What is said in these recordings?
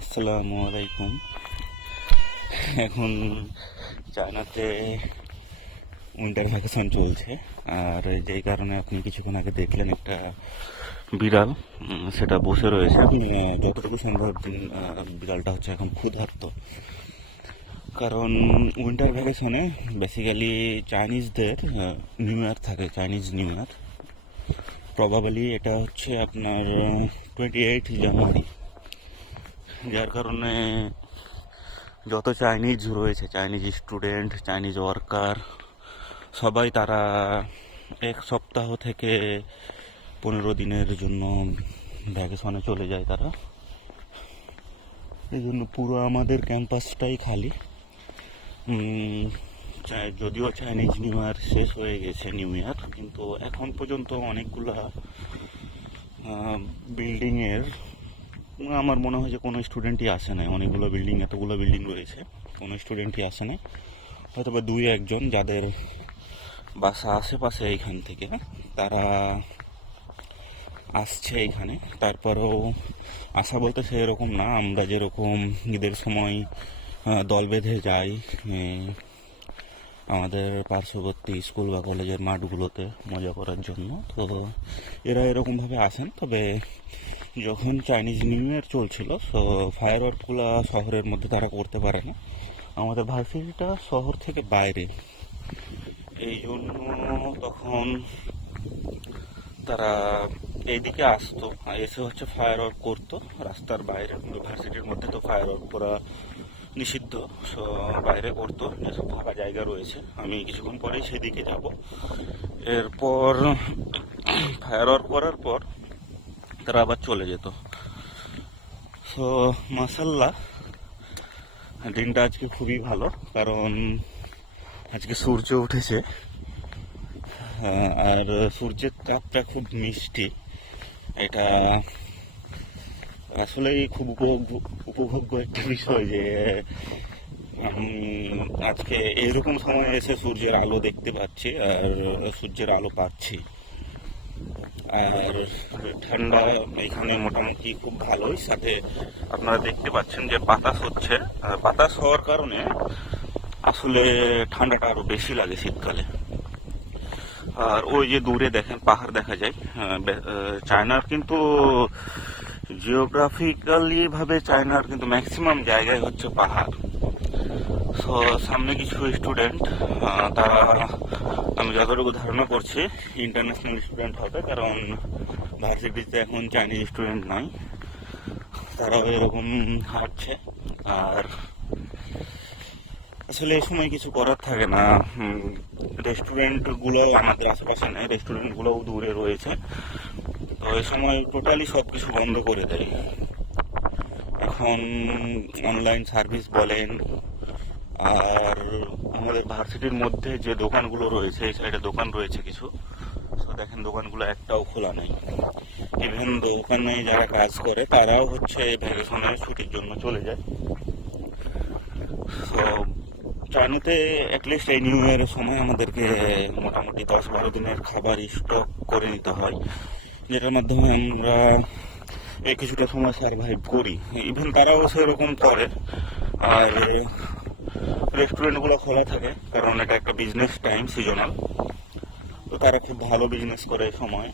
আসসালামু আলাইকুম। এখন চায়নাতে উইন্টার ভ্যাকেশন চলছে, আর যেই কারণে আপনি কিছুক্ষণ আগে দেখলেন একটা বিড়াল, সেটা বসে রয়েছে। আপনি যতটুকু সম্ভব বিড়ালটা হচ্ছে এখন ক্ষুধার্ত, কারণ উইন্টার ভ্যাকেশনে বেসিক্যালি চাইনিজদের নিউ ইয়ার থাকে, চাইনিজ নিউ ইয়ার। প্রবাবলি এটা হচ্ছে আপনার 28 জানুয়ারি, যার কারণে যত চাইনিজ রয়েছে, চাইনিজ স্টুডেন্ট, চাইনিজ ওয়ার্কার, সবাই তারা এক সপ্তাহ থেকে 15 দিনের জন্য ভ্যাকেশনে চলে যায় তারা। এই জন্য পুরো আমাদের ক্যাম্পাসটাই খালি। যদিও চাইনিজ নিউ ইয়ার শেষ হয়ে গেছে, নিউ ইয়ার, কিন্তু এখন পর্যন্ত অনেকগুলা বিল্ডিংয়ের আমার মনে হয় যে কোনো স্টুডেন্টই আসে না। অনেকগুলো বিল্ডিং, এতগুলো বিল্ডিং রয়েছে, কোনো স্টুডেন্টই আসে না। হয়তো বা দুই একজন যাদের বাসা আশেপাশে এইখান থেকে, তারা আসছে এইখানে। তারপরেও আসা বলতে সেরকম না, আমরা যেরকম ঈদের সময় দল বেঁধে যাই আমাদের পার্শ্ববর্তী স্কুল বা কলেজের মাঠগুলোতে মজা করার জন্য, তো এরা এরকমভাবে আসেন। তবে যখন চাইনিজ নিউ ইয়ার চলছিল, তো ফায়ার ওয়ার্কগুলো শহরের মধ্যে তারা করতে পারে না। আমাদের ভার্সিটিটা শহর থেকে বাইরে, এই জন্য তখন তারা এইদিকে আসতো, এসে হচ্ছে ফায়ার ওয়ার্ক করতো রাস্তার বাইরে। ইউনিভার্সিটির মধ্যে তো ফায়ার ওয়ার্ক করা নিষিদ্ধ, সো বাইরে করতো, যেসব ফাঁকা জায়গা রয়েছে। আমি কিছুক্ষণ পরেই সেদিকে যাব। এরপর ফায়ার ওয়ার্ক করার পর তারা আবার চলে যেত। সো মাশাল্লাহ, দিনটা আজকে খুবই ভালো, কারণ আজকে সূর্য উঠেছে। আর সূর্যের তাপটা খুব মিষ্টি। এটা আসলেই খুব উপভোগ্য একটা বিষয় যে আমি আজকে এরকম সময় এসে সূর্যের আলো দেখতে পাচ্ছি আর সূর্যের আলো পাচ্ছি। আর ঠান্ডা এখানে মোটামুটি খুব ভালোই। সাথে আপনারা দেখতে পাচ্ছেন যে বাতাস হচ্ছে, আর বাতাস হওয়ার কারণে আসলে ঠান্ডাটা আরো বেশি লাগে শীতকালে। আর ওই যে দূরে দেখেন পাহাড় দেখা যায়। চায়নার কিন্তু জিওগ্রাফিক্যালি ভাবে চায়নার কিন্তু ম্যাক্সিমাম জায়গায় হচ্ছে পাহাড়। সো সামনে কিছু স্টুডেন্ট, তারা, আমি যতটুকু ধারণা করছি, ইন্টারন্যাশনাল স্টুডেন্ট হবে, কারণ ভার্সিটিতে এখন চাইনিজ স্টুডেন্ট নাই। তারাও এরকম হাঁটছে। আর আসলে এই সময় কিছু করার থাকে না। রেস্টুরেন্টগুলো আমাদের আশেপাশে নেই, রেস্টুরেন্টগুলোও দূরে রয়েছে। তো এই সময় টোটালি সব কিছু বন্ধ করে দেয়। এখন অনলাইন সার্ভিস বলেন, আর আমাদের ভার্সিটির মধ্যে যে দোকানগুলো রয়েছে, এই সাইডে দোকান রয়েছে কিছু, তো দেখেন দোকানগুলো একটাও খোলা নেই। ইভেন দোকানে যারা কাজ করে তারাও হচ্ছে ভ্যাকেশনের ছুটির জন্য চলে যায়। তো চায়নাতে অ্যাটলিস্ট এই নিউ ইয়ারের সময় আমাদেরকে মোটামুটি 10-12 দিনের খাবার স্টক করে নিতে হয়, যেটার মাধ্যমে আমরা কিছুটা সময় সার্ভাইভ করি। ইভেন তারাও সেরকম করে। আর রেস্টুরেন্টগুলো খোলা থাকে, কারণ এটা একটা বিজনেস টাইম, সিজনাল। তো তারা খুব ভালো বিজনেস করে এই সময়।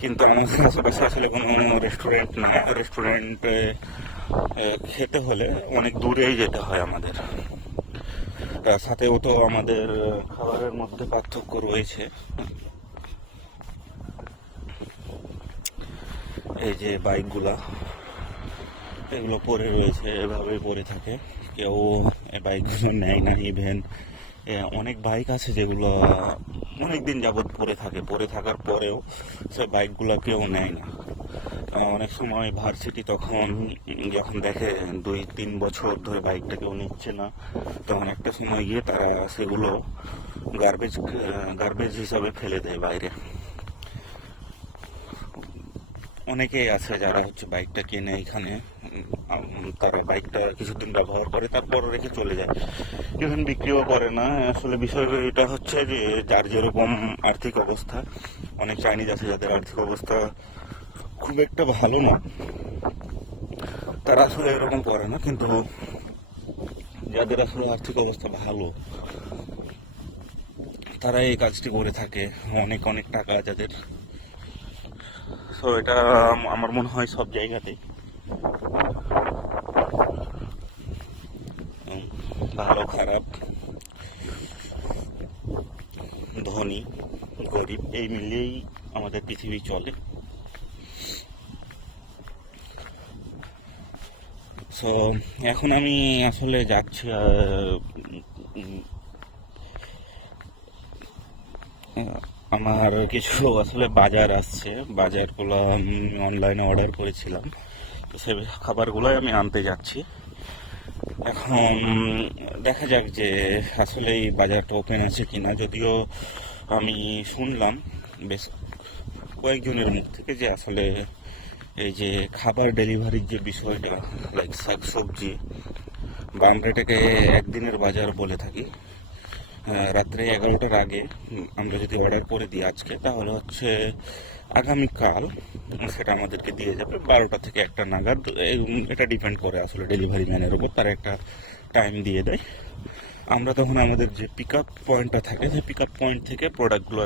কিন্তু আমাদের আশেপাশে আসলে কোনো রেস্টুরেন্ট না। রেস্টুরেন্টে খেতে হলে অনেক দূরেই যেতে হয় আমাদের। তার সাথেও তো আমাদের খাবারের মধ্যে পার্থক্য রয়েছে। এই যে বাইকগুলা, এগুলো পরে রয়েছে, এভাবেই পরে থাকে, কেউ এই বাইকগুলো নেয় না। ইভেন অনেক বাইক আছে যেগুলো অনেক দিন যাবৎ পরে থাকে, পরে থাকার পরেও সে বাইকগুলো কেউ নেয় না। অনেক সময় ভার্সিটি তখন যখন দেখে 2-3 বছর ধরে বাইকটা কেউ নিচ্ছে না, তখন একটা সময় গিয়ে তারা সেগুলো গার্বেজ গার্বেজ হিসাবে ফেলে দেয় বাইরে। অনেকেই আছে যারা হচ্ছে বাইকটা কিনে এখানে, তারা বাইকটা কিছুদিন ব্যবহার করে তারপর রেখে চলে যায়, ইভেন বিক্রিও করে না। আসলে বিষয় এটা হচ্ছে যে যার যেরকম আর্থিক অবস্থা, অনেক চাইনিজ আছে যাদের আর্থিক অবস্থা খুব একটা ভালো না, তারা আসলে এরকম করে না, কিন্তু যাদের আসলে আর্থিক অবস্থা ভালো তারা এই কাজটি করে থাকে, অনেক অনেক টাকা যাদের। সো এটা আমার মনে হয় সব জায়গাতেই ভালো খারাপ, ধনী গরিব এই মিলিয়েই আমাদের পৃথিবী চলে। সো এখন আমি আসলে যাচ্ছি আমার কিছু আসলে বাজার আসছে, বাজারগুলো আমি অনলাইনে অর্ডার করেছিলাম, তো সে খাবারগুলোই আমি আনতে যাচ্ছি এখন। দেখা যাক যে আসলে এই বাজারটা ওপেন আছে কিনা। যদিও আমি শুনলাম বেশ কয়েকজনের মুখ থেকে যে আসলে এই যে খাবার ডেলিভারির যে বিষয়টা, লাইক শাকসবজি বা আমরা এটাকে একদিনের বাজার বলে থাকি, রাত্রে 11টার আগে আমরা যদি অর্ডার করে দিই আজকে, তাহলে হচ্ছে আগামীকাল সেটা আমাদেরকে দিয়ে যাবে 12টা থেকে 1টা নাগাদ। এটা ডিপেন্ড করে আসলে ডেলিভারি ম্যানের উপর, তারা একটা টাইম দিয়ে দেয়। আমরা তখন আমাদের যে পিক আপ পয়েন্টটা থাকে সেই পিক আপ পয়েন্ট থেকে প্রোডাক্টগুলো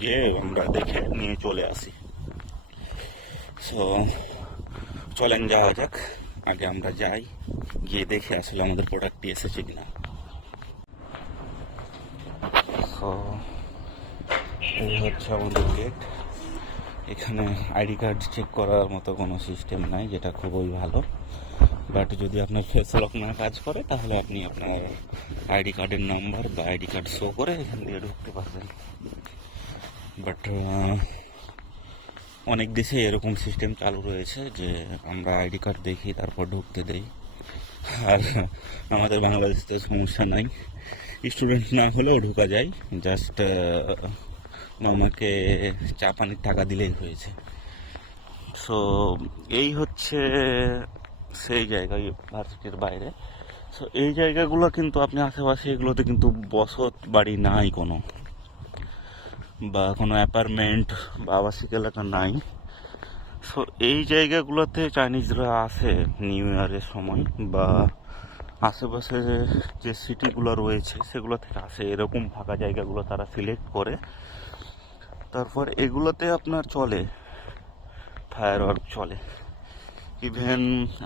গিয়ে আমরা দেখে নিয়ে চলে আসি। সো চলেন যাওয়া যাক, আগে আমরা যাই, গিয়ে দেখে আসলে আমাদের প্রোডাক্টটি এসেছে কিনা। সো এই হচ্ছে আমাদের গেট। এখানে আইডি কার্ড চেক করার মতো কোনো সিস্টেম নাই, যেটা খুবই ভালো। বাট যদি আপনার ফেস লক না কাজ করে তাহলে আপনি আপনার আইডি কার্ডের নাম্বার বা আইডি কার্ড শো করে এখান দিয়ে ঢুকতে পারবেন। বাট অনেক দেশে এরকম সিস্টেম চালু রয়েছে যে আমরা আইডি কার্ড দেখি তারপর ঢুকতে দেই। আর আমাদের বাংলাদেশে সমস্যা নাই, স্টুডেন্ট না হলেও ঢোকা যায়, জাস্ট আমাকে চা পানির টাকা দিলেই হয়েছে। সো এই হচ্ছে সেই জায়গা ভার্সিটির বাইরে। সো এই জায়গাগুলো কিন্তু আপনি আশেপাশে এগুলোতে কিন্তু বসত বাড়ি নাই কোনো, বা কোনো অ্যাপার্টমেন্ট বা আবাসিক এলাকা নাই। সো এই জায়গাগুলোতে চাইনিজরা আসে নিউ ইয়ারের সময়, বা আশেপাশে যে সিটিগুলো রয়েছে সেগুলো থেকে আসে, এরকম ফাঁকা জায়গাগুলো তারা সিলেক্ট করে, তারপর এগুলোতে আপনার চলে ফায়ার ওয়ার্ক চলে। ইভেন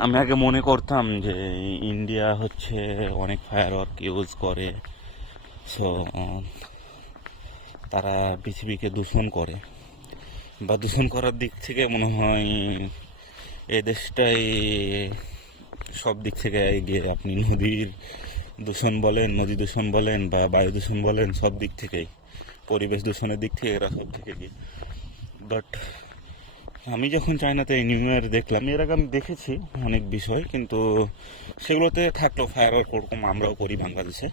আমি আগে মনে করতাম যে ইন্ডিয়া হচ্ছে অনেক ফায়ার ওয়ার্ক ইউজ করে, সো তারা পৃথিবীকে দূষণ করে, বা দূষণ করার দিক থেকে মনে হয় এই দেশটাই সব দিক থেকে এগিয়ে। আপনি নদীর দূষণ বলেন, নদী দূষণ বলেন, বা বায়ু দূষণ বলেন, সব দিক থেকেই, পরিবেশ দূষণের দিক থেকে এরা সব থেকে এগিয়ে। বাট আমি যখন চায়নাতে নিউ ইয়ার দেখলাম, এর আগে আমি দেখেছি অনেক বিষয়, কিন্তু সেগুলোতে থাকলো ফায়ার ওয়ার্ক ওরকম আমরাও করি বাংলাদেশে।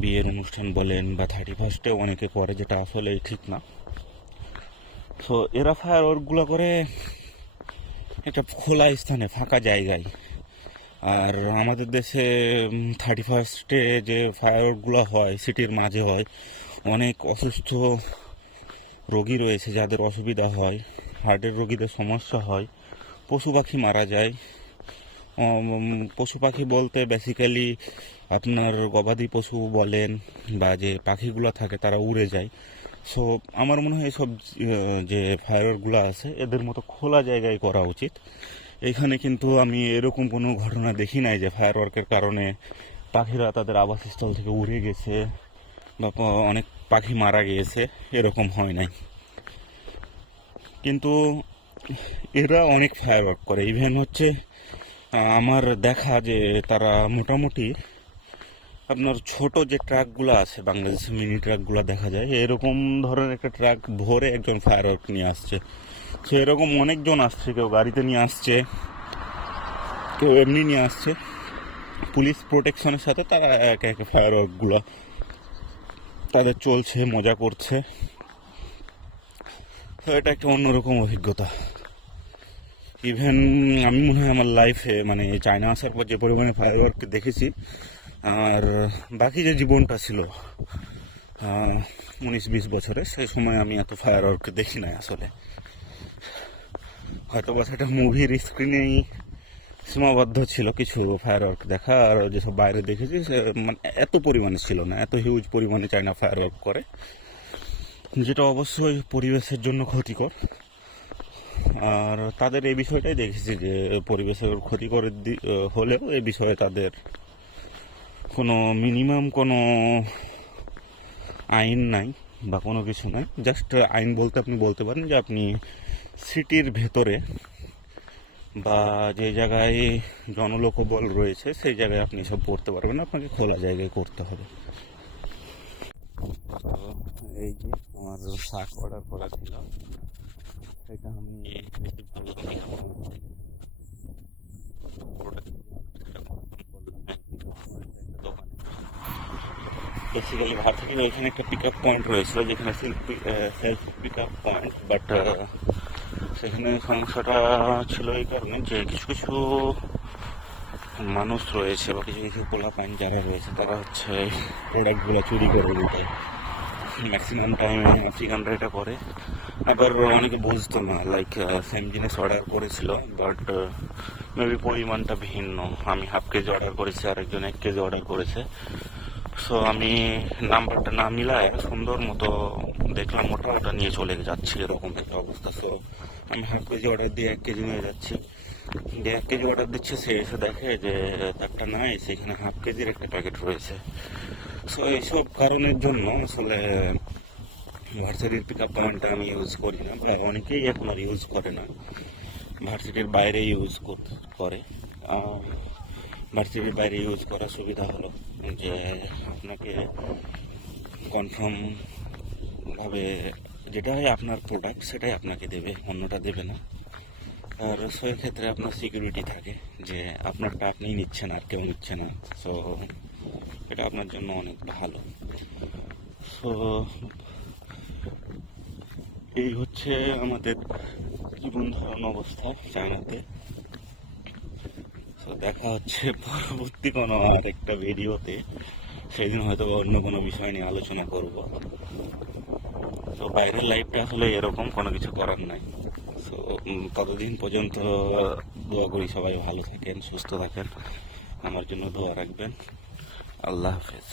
বিয়ের অনুষ্ঠান বলেন বা 31স্টেও অনেকে করে, যেটা আসলে ঠিক না। সো এরা ফায়ার ওয়ার্কগুলো করে একটা খোলা স্থানে, ফাঁকা জায়গায়। আর আমাদের দেশে 31স্টে যে ফায়ার ওয়ার্কগুলো হয় সিটির মাঝে হয়, অনেক অসুস্থ রোগী রয়েছে যাদের অসুবিধা হয়, হার্টের রোগীদের সমস্যা হয়, পশু পাখি মারা যায়। পশু পাখি বলতে বেসিক্যালি আপনার গবাদি পশু বলেন বা যে পাখিগুলো থাকে তারা উড়ে যায়। সো আমার মনে হয় এসব যে ফায়ারওয়ার্কগুলো আছে এদের মতো খোলা জায়গায় করা উচিত। এখানে কিন্তু আমি এরকম কোনো ঘটনা দেখি নাই যে ফায়ারওয়ার্কের কারণে পাখিরা তাদের আবাসস্থল থেকে উড়ে গেছে বা অনেক পাখি মারা গিয়েছে, এরকম হয় নাই। কিন্তু এরা অনেক ফায়ারওয়ার্ক করে। ইভেন হচ্ছে আমার দেখা যে তারা মোটামুটি আপনার ছোট যে ট্রাকগুলো আছে বাংলাদেশে, মিনি ট্রাকগুলো দেখা যায়, এরকম ধরনের একটা ট্রাক ভরে একজন ফায়ারওয়ার্ক নিয়ে আসছে। সে এরকম অনেকজন আসছে, কেউ গাড়িতে নিয়ে আসছে, কেউ এমনি নিয়ে আসছে। পুলিশ প্রোটেকশনের সাথে তারা একে একে ফায়ারওয়ার্কগুলো তাদের চলছে, মজা করছে। তো এটা একটা অন্যরকম অভিজ্ঞতা। ইভেন আমি মনে হয় আমার লাইফে মানে চায়না আসার পর যে পরিমাণে ফায়ারওয়ার্ক দেখেছি, আর বাকি যে জীবনটা ছিল 19-20 বছরে, সেই সময় আমি এত ফায়ারওয়ার্ক দেখি নাই আসলে। হয়তো বা সেটা মুভির স্ক্রিনেই সীমাবদ্ধ ছিল কিছু ফায়ার ওয়ার্ক দেখা, আর যেসব বাইরে দেখেছি সে মানে এত পরিমাণে ছিল না, এত হিউজ পরিমাণে চায়না ফায়ার ওয়ার্ক করে, যেটা অবশ্যই পরিবেশের জন্য ক্ষতিকর। আর তাদের এই বিষয়টাই দেখেছি যে পরিবেশের ক্ষতিকর হলেও এই বিষয়ে তাদের কোনো মিনিমাম কোনো আইন নাই বা কোনো কিছু নাই। জাস্ট আইন বলতে আপনি বলতে পারেন যে আপনি সিটির ভেতরে বা যে জায়গায় জনলোকবল রয়েছে সেই জায়গায় আপনি সব করতে পারবেন না, আপনাকে খোলা জায়গায় করতে হবে। তো এই যে আমার শাক অর্ডার করা ছিল, এটা আমি বেসিক্যালি ভাবছি যে ওইখানে একটা পিক আপ পয়েন্ট রয়েছিল যেখানে self pick up point, but সেখানে সমস্যাটা ছিল এই কারণে যে কিছু কিছু মানুষ রয়েছে বা কিছু কিছু পোলাপাইন যারা রয়েছে তারা হচ্ছে প্রোডাক্টগুলো চুরি করে দিতে। ম্যাক্সিমাম টাইমে আফ্রিকানরা এটা করে। আবার অনেকে বুঝতো না, লাইক সেম জিনিস অর্ডার করেছিল বাট মেবি পরিমাণটা ভিন্ন। আমি হাফ কেজি অর্ডার করেছি, আরেকজন 1 কেজি অর্ডার করেছে। সো আমি নাম্বারটা না মিলায় সুন্দর মতো দেখলাম ওটা ওটা নিয়ে চলে যাচ্ছি, এরকম একটা অবস্থা। সো আমি হাফ কেজি অর্ডার দিয়ে 1 কেজি নিয়ে যাচ্ছি, দিয়ে 1 কেজি অর্ডার দিচ্ছে, সে এসে দেখে যে তারটা নাই, সেখানে হাফ কেজির একটা প্যাকেট রয়েছে। সো এইসব কারণের জন্য আসলে ভার্সিটির পিক আপ পয়েন্টটা আমি ইউজ করি না, বা অনেকেই এখন আর ইউজ করে না, ভার্সিটির বাইরে ইউজ করে। ভার্সিটির বাইরে ইউজ করার সুবিধা হলো যে আপনাকে কনফার্ম ভাবে যেটা হয় আপনার প্রোডাক্ট সেটাই আপনাকে দেবে, অন্যটা দেবে না। আর সেই ক্ষেত্রে আপনার সিকিউরিটি থাকে যে আপনারটা আপনিই নিচ্ছেন আর কেউ নিচ্ছে না। সো এটা আপনার জন্য অনেক ভালো। সো এই হচ্ছে আমাদের জীবন ধারণ অবস্থা চায়নাতে। তো দেখা হচ্ছে পরবর্তী কোনো আর একটা ভিডিওতে, সেদিন হয়তো অন্য কোনো বিষয় নিয়ে আলোচনা করব। তো বাইরের লাইফটা আসলে এরকম, কোনো কিছু করার নাই। তো ততদিন পর্যন্ত দোয়া করি সবাই ভালো থাকেন, সুস্থ থাকেন, আমার জন্য দোয়া রাখবেন। আল্লাহ হাফেজ।